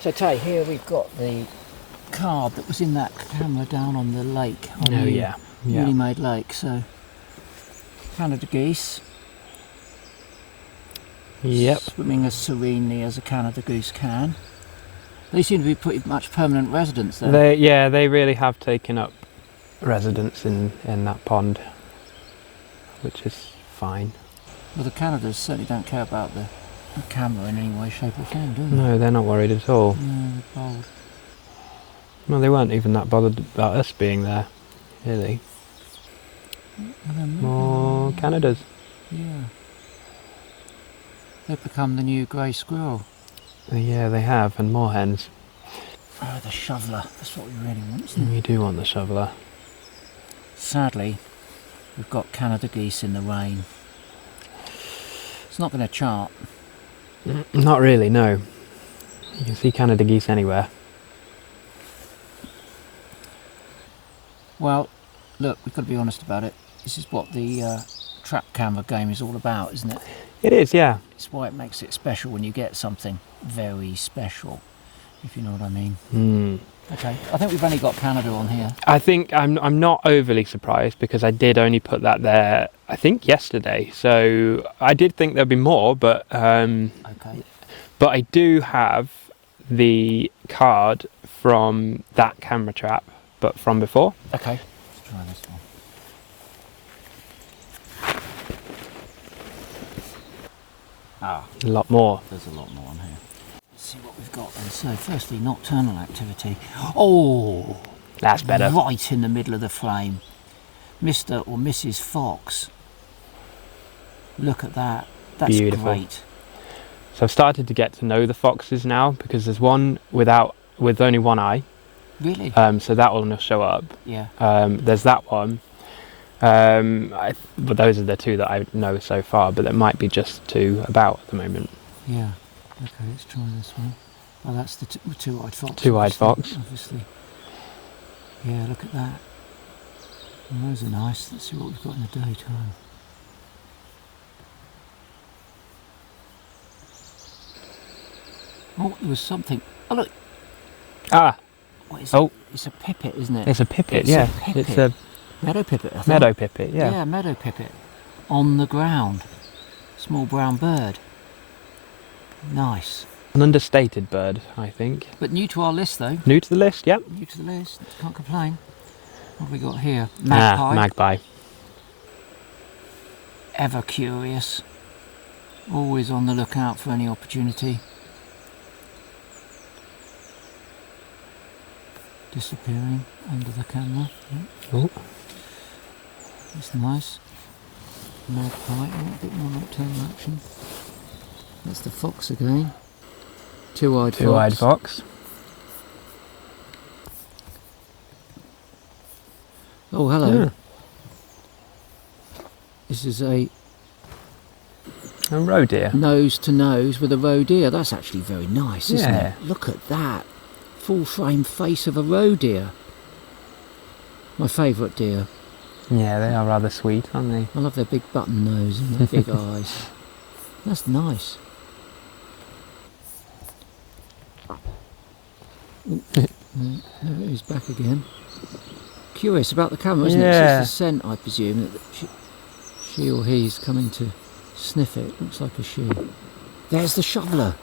So Tay, here we've got the card that was in that camera down on the lake. On the newly made lake. So Canada geese. Yep. Swimming as serenely as a Canada goose can. They seem to be pretty much permanent residents there. They really have taken up residence in that pond, which is fine. Well, the Canadas certainly don't care about the camera in any way, shape or form, do they? No, they're not worried at all. No, they're bold. Well, they weren't even that bothered about us being there, really. More Canadas. Yeah. They've become the new grey squirrel. Yeah, they have, and more hens. Oh, the shoveler. That's what we really want, isn't it? We do want the shoveler. Sadly, we've got Canada geese in the rain. It's not going to chart. Not really, no. You can see Canada geese anywhere. Well, look, we've got to be honest about it. This is what the trap camera game is all about, isn't it? It is, yeah. It's why it makes it special when you get something very special, if you know what I mean. Okay, I think we've only got Canada on here. I think I'm not overly surprised because I did only put that there, I think, yesterday. So I did think there'd be more, but Okay. But I do have the card from that camera trap, but from before. Okay, let's try this one. Ah, A lot more. there's a lot more on here. Let's see what we've got then. So, firstly, nocturnal activity. Oh, That's better. right in the middle of the frame. Mr. or Mrs. Fox. Look at that. That's Beautiful. great. So I've started to get to know the foxes now because there's one with only one eye. Really? So that will show up. Yeah. There's that one. But those are the two that I know so far, but there might be just two about at the moment. Yeah. Okay, let's try this one. Oh, that's the two-eyed fox. Two-eyed fox. Obviously. Yeah, look at that. Well, those are nice. Let's see what we've got in the daytime. Oh, there was something. Oh, look. Ah, What is Oh. it? It's a pipit, isn't it? it's a pipit, It's a yeah. pipit. It's a Meadow pipit, I think. meadow pipit, yeah. Yeah, meadow pipit. On the ground. Small brown bird. Nice. An understated bird, I think. But new to our list, though. New to the list, yep. New to the list. Can't complain. What have we got here? Magpie. Magpie. Ever curious. Always on the lookout for any opportunity. Disappearing under the camera. Yeah. Oh. That's nice. Magpie. Oh, a bit more nocturnal action. That's the fox again. Two-eyed fox. Two-eyed fox. Oh, hello. Yeah. This is a A roe deer. nose to nose with a roe deer. That's actually very nice, isn't Yeah. it? Look at that. Full frame face of a roe deer. My favourite deer. Yeah, they are rather sweet, aren't they? I love their big button nose and their big eyes. That's nice. There it is, back again. Curious about the camera, isn't it? Yeah. It's just the scent, I presume, that she or he's coming to sniff it. Looks like a she. There's the shoveler.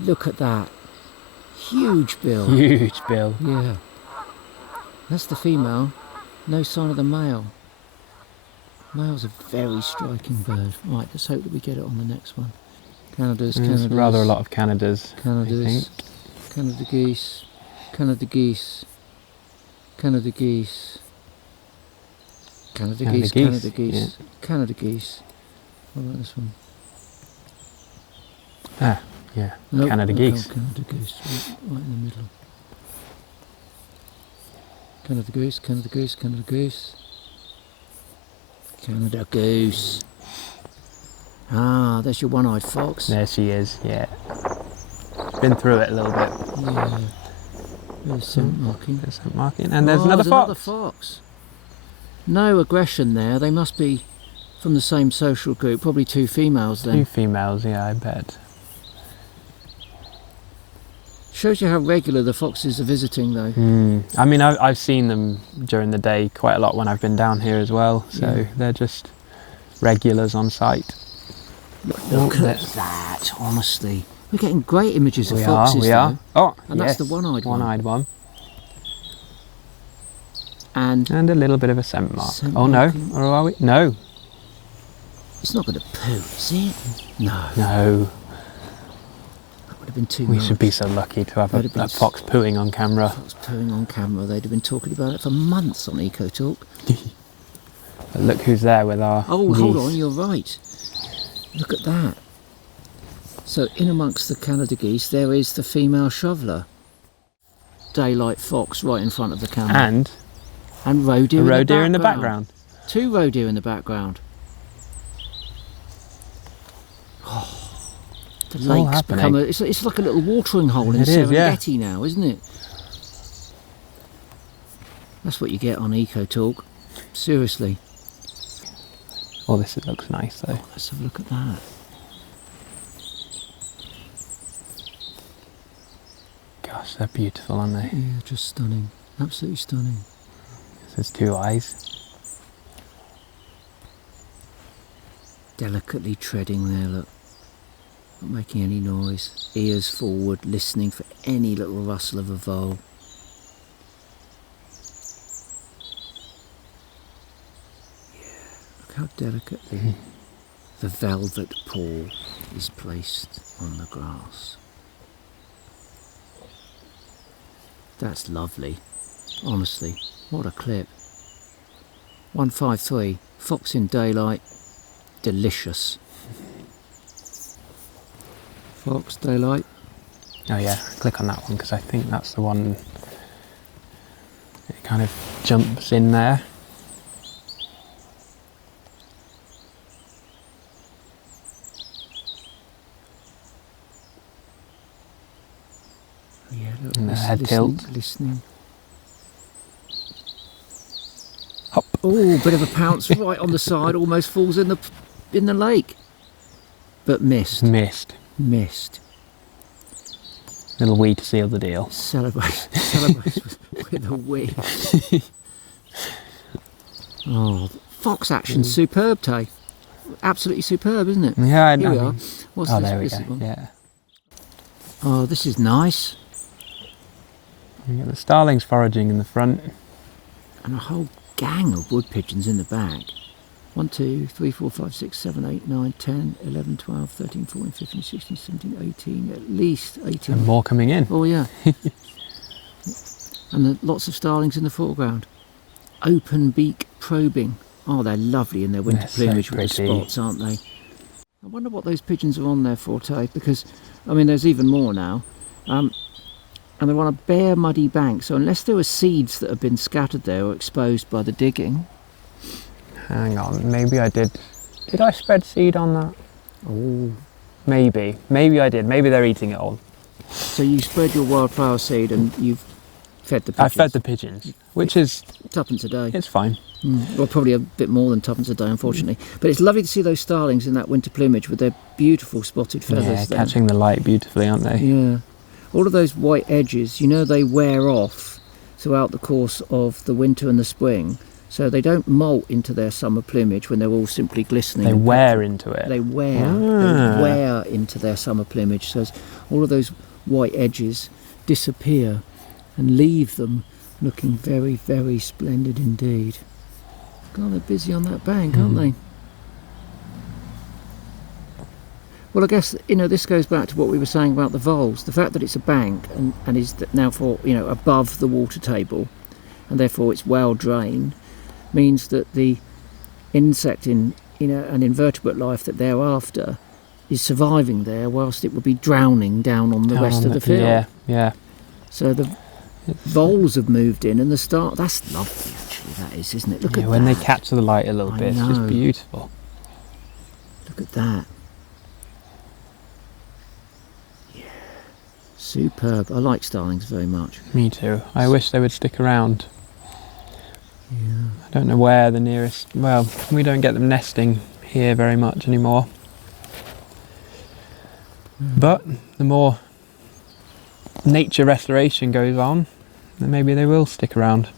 Look at that. Huge bill. Huge bill. Yeah. That's the female. No sign of the male. Male's a very striking bird. Right, let's hope that we get it on the next one. Canadas, There's Canadas. rather a lot of Canadas, I Canadas. think. Canada geese. Canada geese. Canada geese. Canada Canada geese. geese, Canada geese. Canada geese. What about this one? Ah, yeah. Nope, Canada okay, geese. Canada goose, right in the middle. Canada goose, Canada goose, Canada goose. Canada goose. Ah, there's your one-eyed fox. There she is, yeah. Been through it a little bit. Yeah. There's scent marking. There's some marking. And there's Oh, another fox. Another fox. No aggression there. They must be from the same social group. Probably two females then. Two females, yeah, I bet. Shows you how regular the foxes are visiting, though. I mean, I've seen them during the day quite a lot when I've been down here as well, so they're just regulars on site. Look at that, honestly. We're getting great images of foxes, We are. Oh, and yes. that's the one-eyed one. One-eyed one. And a little bit of a scent mark. Scent oh, no. marking. Or are we? No. It's not going to poo, is it? No. No. That would have been too We much. should be so lucky to have a fox pooing on camera. Fox pooing on camera. They'd have been talking about it for months on Eco Talk. But look who's there with our Oh, geese. hold on, you're right. Look at that. So in amongst the Canada geese, there is the female shoveler. Daylight fox right in front of the camera. And roe deer, in the background. 2 roe deer in the background. Oh, the all lake's happening. become it's like a little watering hole in It is, Serengeti now, isn't it? That's what you get on Eco Talk. Seriously. Oh, this looks nice though. Let's have a look at that. Gosh, they're beautiful, aren't they? Yeah, just stunning. Absolutely stunning. There's 2 eyes. Delicately treading there, look. Not making any noise. Ears forward, listening for any little rustle of a vole. Yeah, look how delicately the velvet paw is placed on the grass. That's lovely. Honestly, what a clip. 153, fox in daylight, delicious. Fox, daylight. Oh yeah, click on that one because I think that's the one. It kind of jumps in there. Yeah, look, And the head tilt. Listening. Hop. Oh, bit of a pounce right on the side, almost falls in the lake. But missed. Missed. Little wee to seal the deal. Celebrate with a wee. Oh, fox action's superb, Tay. Absolutely superb, isn't it? Yeah, Here we are. What's oh, this? there we This go. one? Yeah. Oh, this is nice. You get the starlings foraging in the front. And a whole gang of wood pigeons in the back. 1, 2, 3, 4, 5, 6, 7, 8, 9, 10, 11, 12, 13, 14, 15, 16, 17, 18, at least 18. And more coming in. Oh yeah. And lots of starlings in the foreground. Open beak probing. Oh, they're lovely in their winter They're so plumage with the pretty. spots, aren't they? I wonder what those pigeons are on there for, Tay, because, I mean, there's even more now. And they're on a bare, muddy bank, so unless there were seeds that have been scattered there or exposed by the digging. Hang on, maybe I did. Did I spread seed on that? Oh. Maybe I did. Maybe they're eating it all. So you spread your wildflower seed and you've fed the pigeons? I fed the pigeons, which is, Tuppence a day. it's fine. Well, probably a bit more than tuppence a day, unfortunately. But it's lovely to see those starlings in that winter plumage with their beautiful spotted feathers. Yeah, there. catching the light beautifully, aren't they? Yeah. All of those white edges, you know, they wear off throughout the course of the winter and the spring. So they don't molt into their summer plumage when they're all simply glistening. They and wear into it. They wear. Ah. They wear into their summer plumage. So all of those white edges disappear and leave them looking very, very splendid indeed. God, they're busy on that bank, aren't they? Well, I guess, you know, this goes back to what we were saying about the voles. The fact that it's a bank and is now for, you know, above the water table, and therefore it's well drained, means that the insect in, you know, an invertebrate life that they're after is surviving there, whilst it would be drowning down on the rest of the field. Yeah, yeah. So the voles have moved in, and that's lovely, actually. That is, isn't it? Look at When that. they capture the light a little I bit, it's just know. beautiful. Look at that. Yeah. Superb. I like starlings very much. Me too. I wish they would stick around. Yeah. I don't know where the nearest. Well, we don't get them nesting here very much anymore. But the more nature restoration goes on, then maybe they will stick around.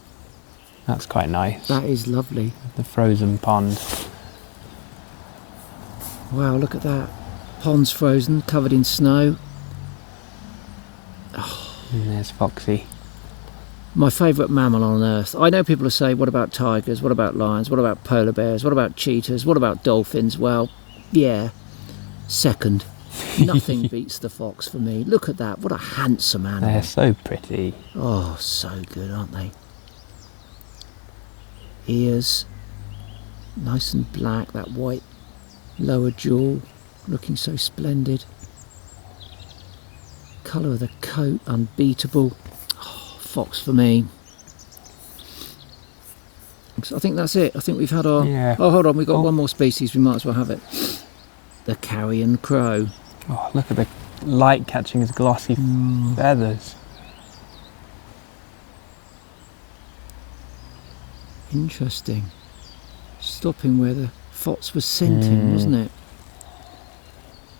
That's quite nice. That is lovely. The frozen pond. Wow, look at that. Pond's frozen, covered in snow. And there's Foxy. My favourite mammal on earth. I know people will say, what about tigers? What about lions? What about polar bears? What about cheetahs? What about dolphins? Well, yeah, second. Nothing beats the fox for me. Look at that. What a handsome animal. They're so pretty. Oh, so good, aren't they? Ears, nice and black. That white lower jaw, looking so splendid. Colour of the coat, unbeatable. Fox for me. I think that's it. I think we've had our... Yeah. Oh, hold on, we've got one more species. We might as well have it. The carrion crow. Oh, look at the light catching his glossy feathers. Interesting. Stopping where the fox was scenting, wasn't it?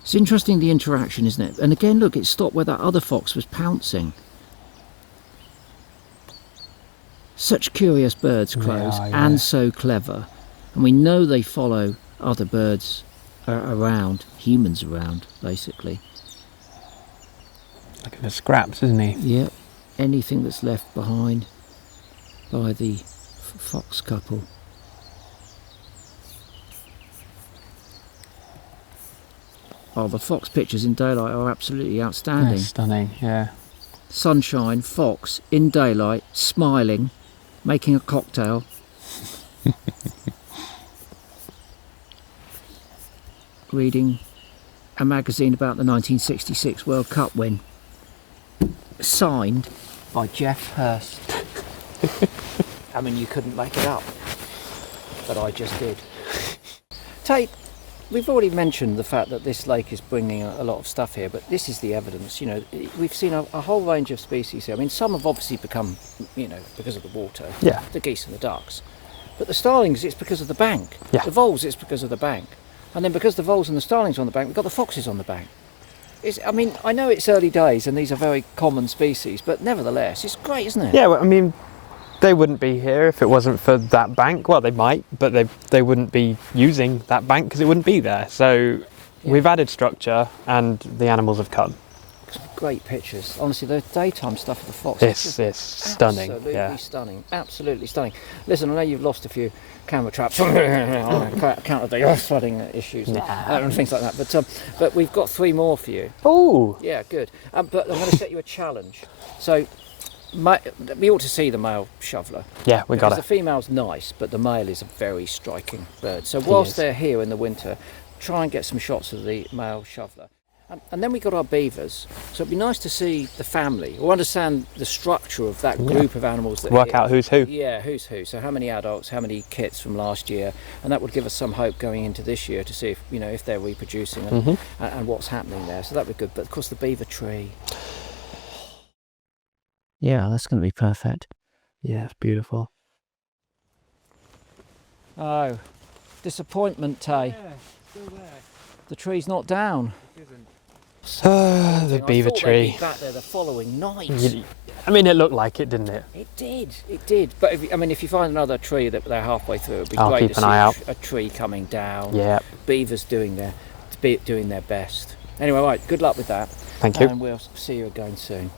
It's interesting, the interaction, isn't it? And again, look, it stopped where that other fox was pouncing. Such curious birds, crows, and so clever. And we know they follow other birds around, humans around, basically. Look at the scraps, isn't he? Yep. Anything that's left behind by the fox couple. Oh, the fox pictures in daylight are absolutely outstanding. They're stunning, yeah. Sunshine, fox, in daylight, smiling, making a cocktail. Reading a magazine about the 1966 World Cup win. Signed by Jeff Hurst. I mean, you couldn't make it up, but I just did. Tate, we've already mentioned the fact that this lake is bringing a lot of stuff here, but this is the evidence. You know, we've seen a whole range of species here. I mean, some have obviously become, you know, because of the water. Yeah. The geese and the ducks. But the starlings, it's because of the bank. Yeah. The voles, it's because of the bank. And then because the voles and the starlings are on the bank, we've got the foxes on the bank. I mean, I know it's early days and these are very common species, but nevertheless, it's great, isn't it? Yeah, well, I mean, they wouldn't be here if it wasn't for that bank. Well, they might, but they wouldn't be using that bank because it wouldn't be there. So we've added structure and the animals have come. Great pictures. Honestly, the daytime stuff of the fox It's stunning. Absolutely stunning. Absolutely stunning. Listen, I know you've lost a few camera traps on account of the flooding issues and things like that, but we've got 3 more for you. Oh! Yeah, good. But I'm going to set you a challenge. So, we ought to see the male shoveler. Yeah, we got it. The female's nice, but the male is a very striking bird. So whilst they're here in the winter, try and get some shots of the male shoveler. And then we got our beavers. So it'd be nice to see the family, or understand the structure of that group of animals. That work out who's who. Yeah, who's who. So how many adults, how many kits from last year, and that would give us some hope going into this year to see if, you know, if they're reproducing and what's happening there. So that'd be good. But of course, the beaver tree. Yeah, that's going to be perfect. Yeah, it's beautiful. Oh, disappointment, Tay. Yeah, still there. The tree's not down. It isn't. The beaver tree. They'd be back there the following night. I mean, it looked like it, didn't it? It did. But if you find another tree that they're halfway through, it'd be I'll great keep to an eye out. see a tree coming down. Yeah. Beavers doing their best. Anyway, right. Good luck with that. Thank you. And we'll see you again soon.